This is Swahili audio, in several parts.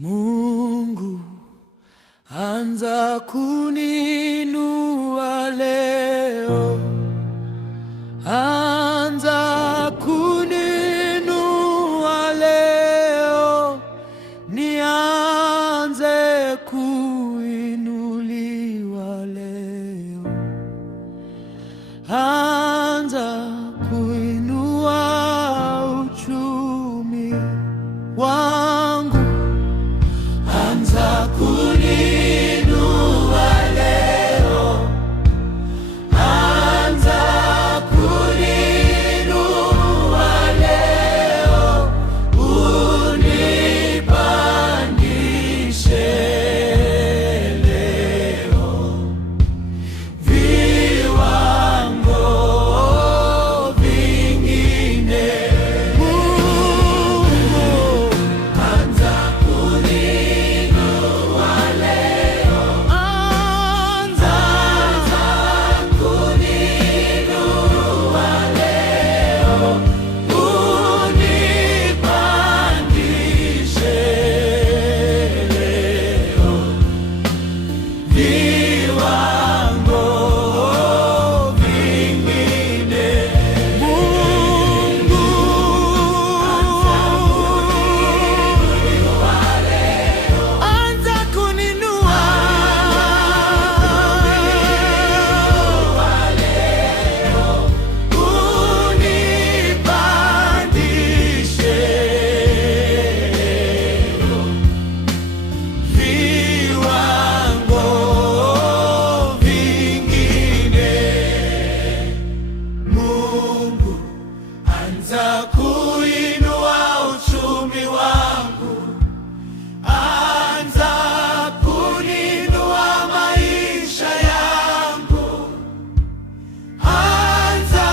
Mungu, anza kuninua leo, anza kuninua leo, nianze kuinuliwa leo, anza kuinua uchumi wangu. Anza kuninua leo, anza kuninua leo, unipandishe leo viwango vingine. Mungu, anza anza kuinua uchumi wangu, anza kuninua maisha yangu, anza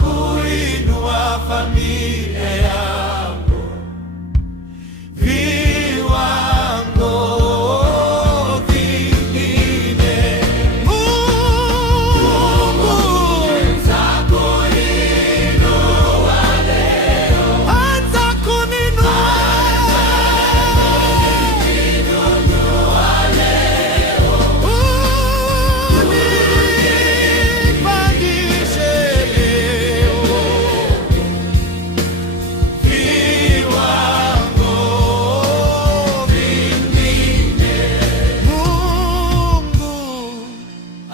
kuinua familia yangu viwango vingine. Mungu, anza kuninua leo, anza kuninua leo, unipandishe leo viwango vingine. Mungu,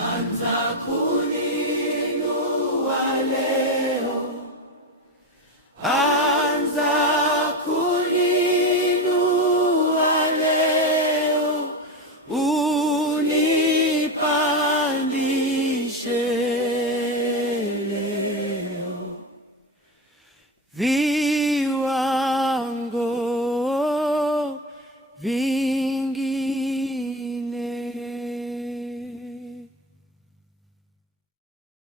anza kuninua leo, anza kuninua leo, unipandishe leo